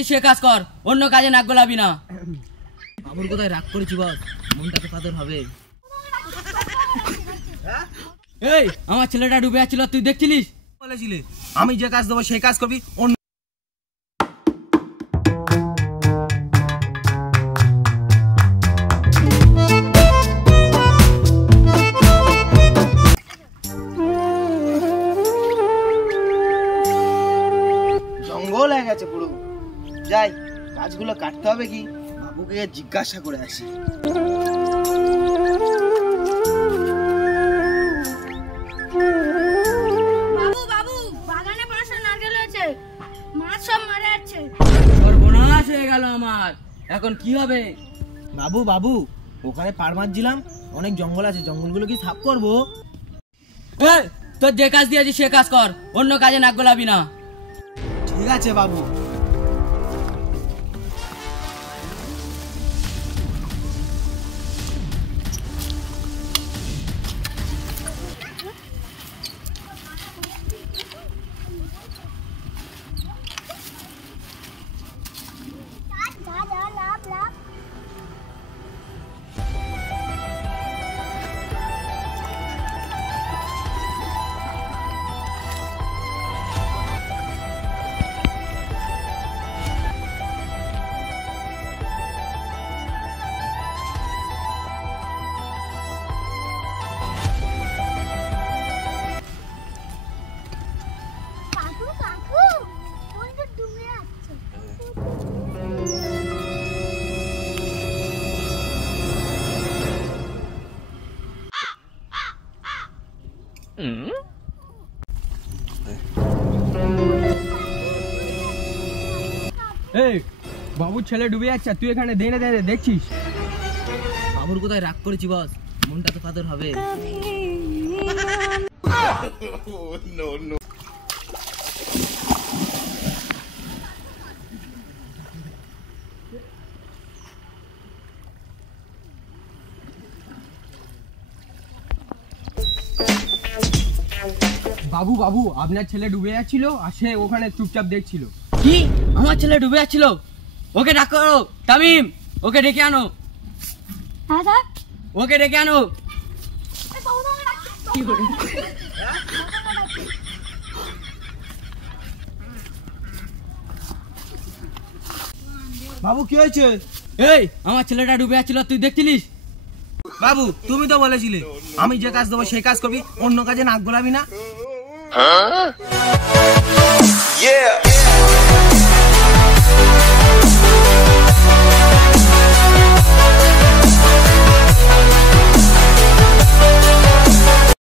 দিয়েছি সে কাজ কর, অন্য কাজে নাক গলাবি না। বাবুর কোথায় রাগ করেছি বল, মনটা তো কাতর হবে। এই আমার ছেলেটা ডুবে যাচ্ছিল, তুই দেখছিলিস? বলেছিলি আমি যে কাজ দেবো সেই কাজ করবি। জঙ্গল হয়ে গেছে পুরো, যাই গাছগুলো কাটতে হবে কি, বাবুকে জিজ্ঞাসা করে আসি। বাবু বাবু, বাগানে 500 নারকেল হয়েছে, মাছ সব মারা যাচ্ছে। সর্বনাশ হয়ে গেল আমার, এখন কি হবে? বাবু বাবু, ওখানে পার মারছিলাম, অনেক জঙ্গল আছে, জঙ্গলগুলো কি সাফ করবো? এই তোর যে কাজ দিয়েছি সে কাজ কর, অন্য কাজে নাক গলাবি না। ঠিক আছে বাবু। কাকু কাকু, কোন তো ডুবে যাচ্ছে। এই বাবুর ছেলে ডুবে যাচ্ছে, তুই এখানে দেনে দেনে দেখছিস? বাবুর কোথায় রাগ করেছি বস, মনটা তো কাতর হবে। বাবু বাবু, আপনার ছেলে ডুবে যাচ্ছিল আর সে ওখানে চুপচাপ দেখছিল। কি আমার ছেলে ডুবে যাচ্ছিল? ওকে ডাক করো তামিম, ওকে ডেকে আনো, হ্যাঁ স্যার। ওকে ডেকে আনো। কি করে? বাবু কি হয়েছে? এই আমার ছেলেটা ডুবে যাচ্ছিল, তুই দেখছিলিস? বাবু তুমি তো বলেছিলে আমি যে কাজ দেবো সেই কাজ করবি, অন্য কাজে নাক গলাবি না। Yeah.